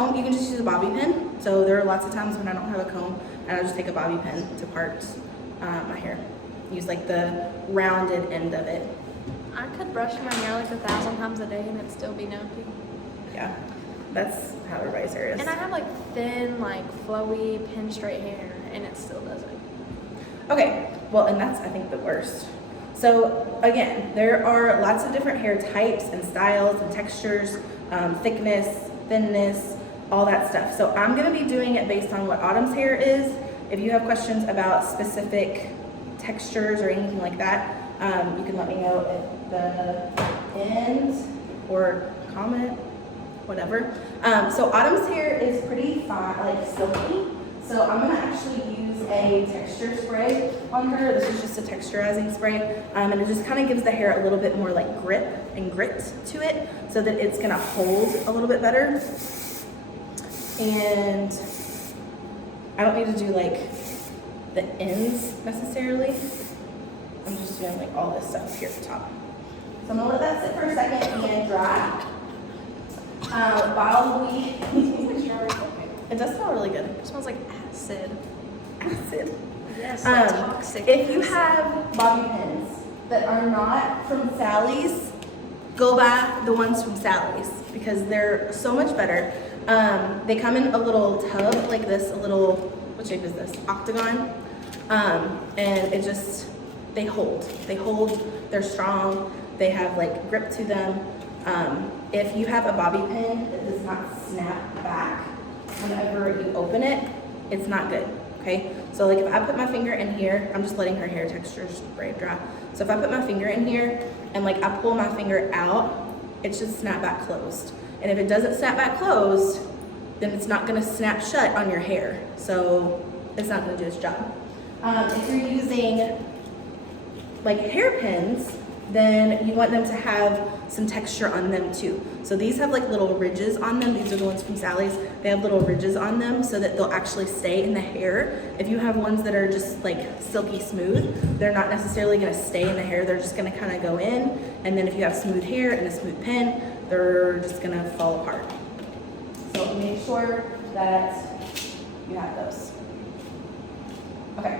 comb, you can just use a bobby pin. So there are lots of times when I don't have a comb and I'll just take a bobby pin to part my hair. Use like the rounded end of it. I could brush my hair like 1,000 times a day and it'd still be nappy. Yeah, that's how everybody's hair is. And I have like thin, like flowy, pin straight hair and it still doesn't. Okay, well, and that's, I think, the worst. So again, there are lots of different hair types and styles and textures, thickness, thinness, all that stuff. So I'm gonna be doing it based on what Autumn's hair is. If you have questions about specific textures or anything like that, you can let me know at the end or comment, whatever. So Autumn's hair is pretty fine, like silky. So I'm gonna actually use a texture spray on her. This is just a texturizing spray. And it just kind of gives the hair a little bit more like grip and grit to it so that it's gonna hold a little bit better. And I don't need to do like the ends necessarily. I'm just doing like all this stuff here at the top. So I'm gonna let that sit for a second and dry. While we, it does smell really good. It smells like acid. Acid. Yes, like toxic. If you have bobby pins that are not from Sally's, go buy the ones from Sally's because they're so much better. They come in a little tub like this, a little, what shape is this? Octagon. And it just, they hold, they're strong, they have like grip to them. If you have a bobby pin that does not snap back whenever you open it, it's not good, okay? So like if I put my finger in here, I'm just letting her hair texture spray dry. So if I put my finger in here and like I pull my finger out, it should snap back closed. And if it doesn't snap back closed, then it's not gonna snap shut on your hair. So it's not gonna do its job. If you're using like hairpins, then you want them to have some texture on them too. So these have like little ridges on them. These are the ones from Sally's. They have little ridges on them so that they'll actually stay in the hair. If you have ones that are just like silky smooth, they're not necessarily gonna stay in the hair. They're just gonna kind of go in. And then if you have smooth hair and a smooth pin, they're just gonna fall apart. So make sure that you have those. Okay.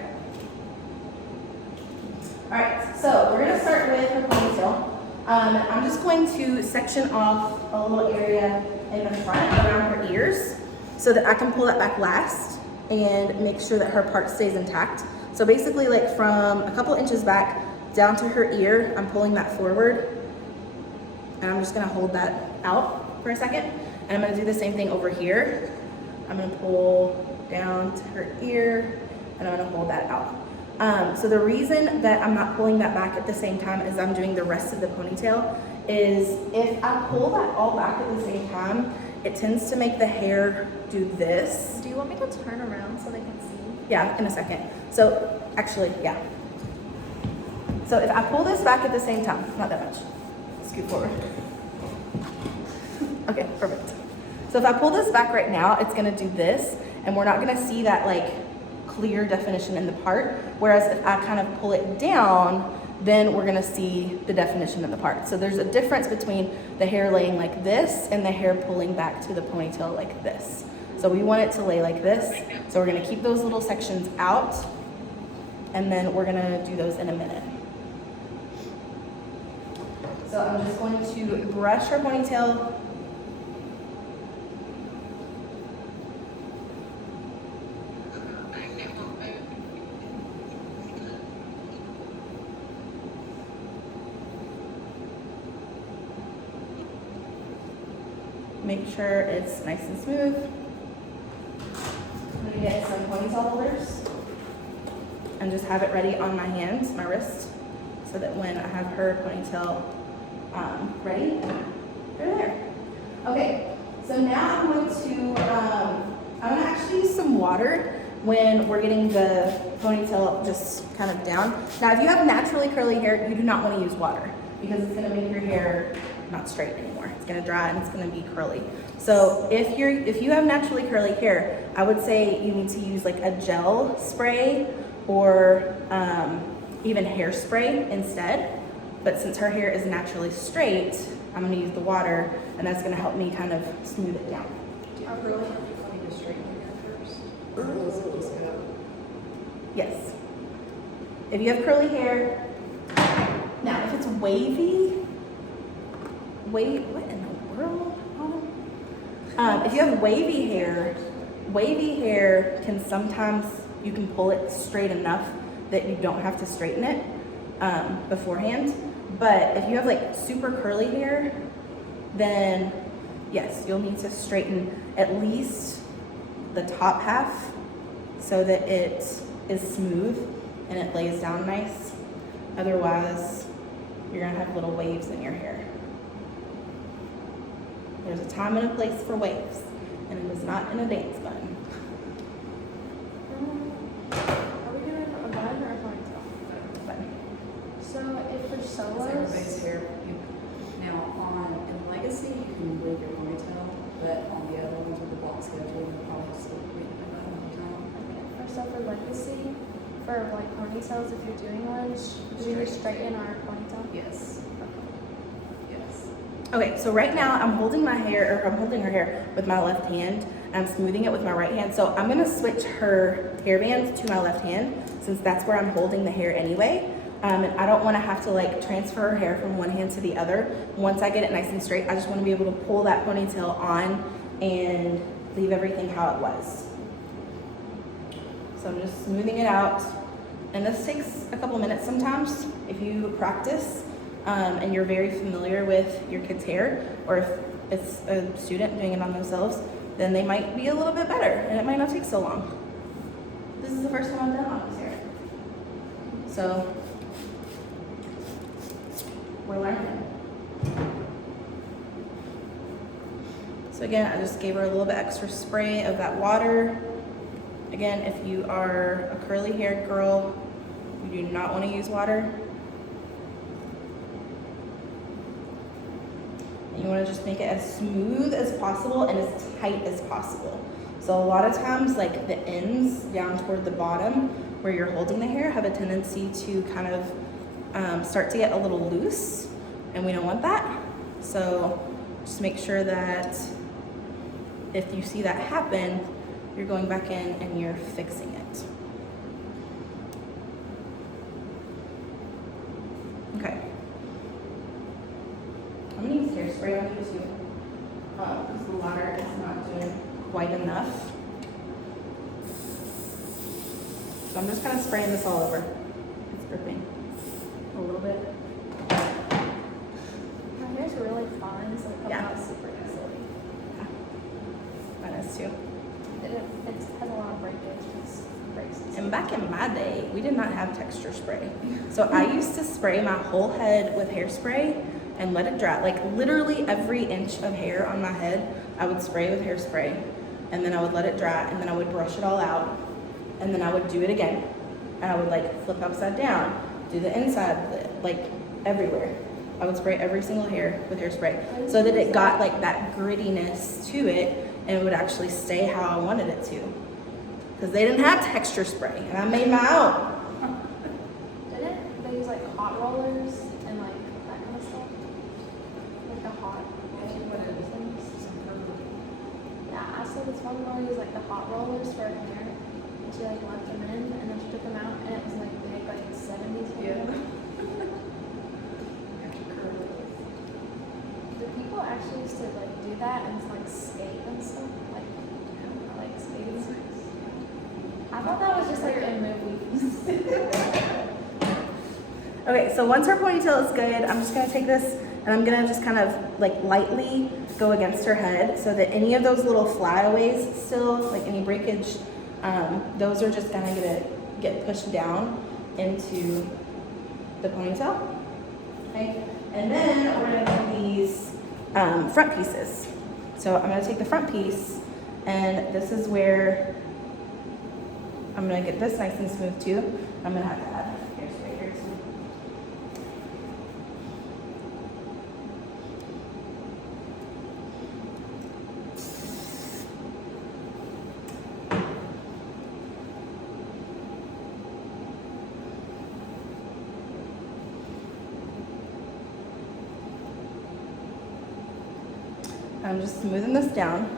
All right, so we're gonna start with her ponytail. I'm just going to section off a little area in the front around her ears so that I can pull that back last and make sure that her part stays intact. So basically like from a couple inches back down to her ear, I'm pulling that forward and I'm just gonna hold that out for a second. And I'm gonna do the same thing over here. I'm gonna pull down to her ear and I'm gonna hold that out. So the reason that I'm not pulling that back at the same time as I'm doing the rest of the ponytail is if I pull that all back at the same time, it tends to make the hair do this. Do you want me to turn around so they can see? Yeah, in a second. So actually, yeah. So if I pull this back at the same time, not that much, scoot forward. Okay, perfect. So if I pull this back right now, it's gonna do this, and we're not gonna see that like clear definition in the part, whereas if I kind of pull it down, then we're gonna see the definition in the part. So there's a difference between the hair laying like this and the hair pulling back to the ponytail like this. So we want it to lay like this. So we're gonna keep those little sections out, and then we're gonna do those in a minute. So I'm just going to brush her ponytail. Make sure it's nice and smooth. I'm gonna get some ponytail holders and just have it ready on my hands, my wrist, so that when I have her ponytail ready, they're there. Okay, so now I'm going to actually use some water when we're getting the ponytail just kind of down. Now, if you have naturally curly hair, you do not want to use water because it's gonna make your hair not straight anymore. It's gonna dry and it's gonna be curly. So if you have naturally curly hair, I would say you need to use like a gel spray or even hairspray instead. But since her hair is naturally straight, I'm gonna use the water and that's gonna help me kind of smooth it down. Do curly hair, do you need to straighten your hair first? Or does it just go? Yes. If you have curly hair, now if it's wavy, what in the world? If you have wavy hair can sometimes, you can pull it straight enough that you don't have to straighten it beforehand. But if you have like super curly hair, then yes, you'll need to straighten at least the top half so that it is smooth and it lays down nice. Otherwise, you're gonna have little waves in your hair. There's a time and a place for waves, and it is not in a dance bun. Are we doing a bun or a ponytail? Bun. So if for Because solos, everybody's hair, now in Legacy, you can leave your ponytail, but on the other ones with the box schedule, you probably still leave it about all the time. for legacy, for like ponytails, if you're doing one, do we just straighten our ponytail? Yes. Yes. Okay, so right now I'm holding my hair, or I'm holding her hair with my left hand, and I'm smoothing it with my right hand. So I'm gonna switch her hairband to my left hand, since that's where I'm holding the hair anyway. And I don't wanna have to like transfer her hair from one hand to the other. Once I get it nice and straight, I just wanna be able to pull that ponytail on and leave everything how it was. So I'm just smoothing it out. And this takes a couple minutes sometimes if you practice and you're very familiar with your kid's hair, or if it's a student doing it on themselves, then they might be a little bit better and it might not take so long. This is the first time I've done Mama's hair. So we're learning. So again, I just gave her a little bit extra spray of that water. Again, if you are a curly haired girl, you do not want to use water. You want to just make it as smooth as possible and as tight as possible. So a lot of times, like the ends down toward the bottom where you're holding the hair have a tendency to kind of start to get a little loose, and we don't want that. So just make sure that if you see that happen, you're going back in and you're fixing it. Okay. I'm gonna use hairspray on you too, because the water is not doing quite enough. So I'm just kind of spraying this all over. It's dripping a little bit. My hair's really fine, so it comes Yeah. out super easily. Mine is too. It has a lot of breakage. It breaks. And back in my day, we did not have texture spray. So I used to spray my whole head with hairspray and let it dry. Like literally every inch of hair on my head, I would spray with hairspray, and then I would let it dry, and then I would brush it all out, and then I would do it again. And I would like flip upside down, do the inside, like everywhere. I would spray every single hair with hairspray so that it got like that grittiness to it and it would actually stay how I wanted it to. Because they didn't have texture spray, and I made my own. Didn't they use like hot rollers and like that kind of stuff? Like the hot things? Yeah, I saw this one girl use like the hot rollers for her hair, and she like left them in and then she took them out, and it was like big, like 70s. Yeah. Do people actually used to like do that and like skate and stuff? Like skating? I thought that was just like in movies. Okay, so once her ponytail is good, I'm just gonna take this and I'm gonna just kind of like lightly go against her head so that any of those little flyaways still, like any breakage, those are just gonna get pushed down into the ponytail. Okay, and then we're gonna do these front pieces. So I'm gonna take the front piece, and this is where I'm gonna get this nice and smooth too. I'm gonna have to add hairspray here too. I'm just smoothing this down.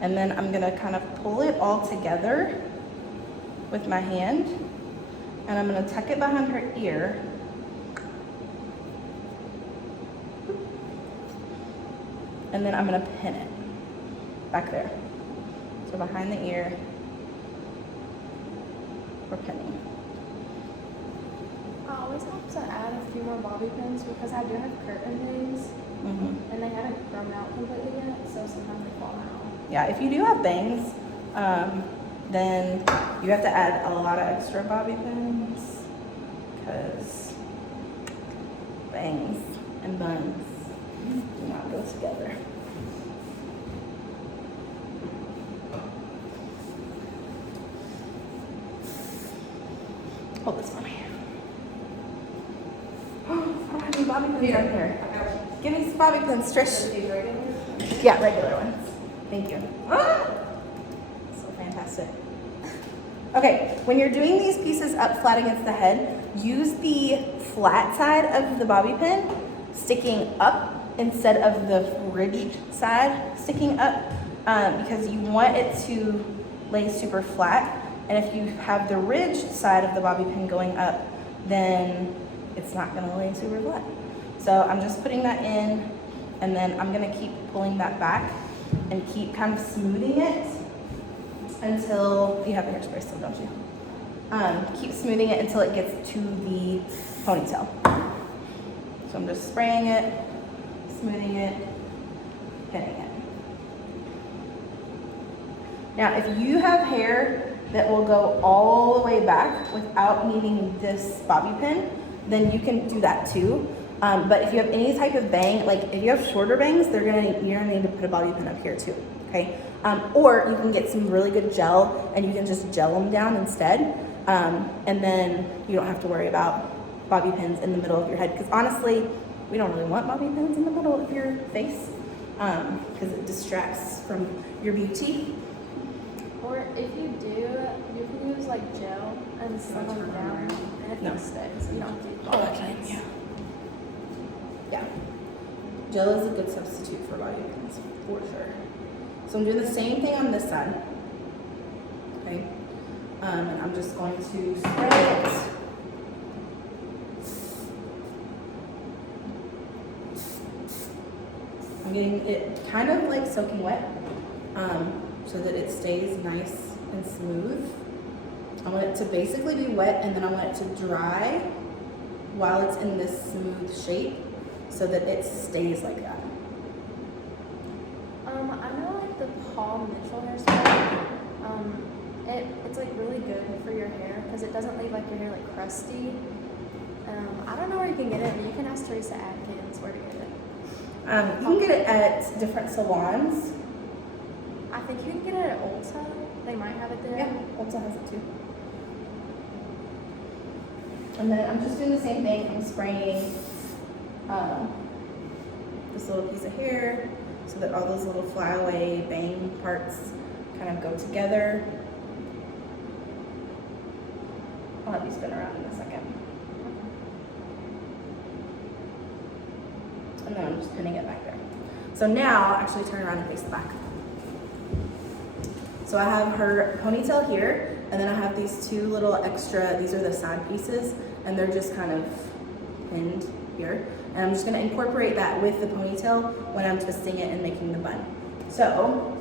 And then I'm gonna kind of pull it all together with my hand. And I'm gonna tuck it behind her ear. And then I'm gonna pin it back there. So behind the ear, we're pinning. I always have to add a few more bobby pins because I do have curtain bangs and they haven't grown out completely yet, so sometimes they fall out. Yeah, if you do have bangs, then you have to add a lot of extra bobby pins because bangs and buns do not go together. Hold this for me. I don't have any bobby pins right here. Give me some bobby pins, Trish. Yeah, regular ones. Thank you. So fantastic. Okay, when you're doing these pieces up flat against the head, use the flat side of the bobby pin sticking up instead of the ridged side sticking up because you want it to lay super flat. And if you have the ridged side of the bobby pin going up, then it's not gonna lay super flat. So I'm just putting that in, and then I'm gonna keep pulling that back and keep kind of smoothing it until, you have the hairspray still, don't you? Keep smoothing it until it gets to the ponytail. So I'm just spraying it, smoothing it, pinning it. Now, if you have hair that will go all the way back without needing this bobby pin, then you can do that too. But if you have any type of bang, like if you have shorter bangs, you're gonna need to put a bobby pin up here too, okay? Or you can get some really good gel and you can just gel them down instead. And then you don't have to worry about bobby pins in the middle of your head. Because honestly, we don't really want bobby pins in the middle of your face because it distracts from your beauty. Or if you do, you can use like gel and slip them down, and if it sticks, you don't have to use bobby pins. Yeah. Gel is a good substitute for bobby pins, for sure. So I'm doing the same thing on this side. Okay. And I'm just going to spray it. I'm getting it kind of like soaking wet, so that it stays nice and smooth. I want it to basically be wet, and then I want it to dry while it's in this smooth shape so that it stays like that. I know like the Paul Mitchell hairspray, it's like really good for your hair because it doesn't leave like your hair like crusty. I don't know where you can get it, but you can ask Teresa Atkins where to get it. You can get it at different salons. I think you can get it at Ulta. They might have it there. Yeah, Ulta has it too. And then I'm just doing the same thing. I'm spraying this little piece of hair so that all those little flyaway bang parts kind of go together. I'll have you spin around in a second. And then I'm just pinning it back there. So now, actually turn around and face the back. So I have her ponytail here, and then I have these two little extra, these are the side pieces, and they're just kind of pinned here. And I'm just gonna incorporate that with the ponytail when I'm twisting it and making the bun. So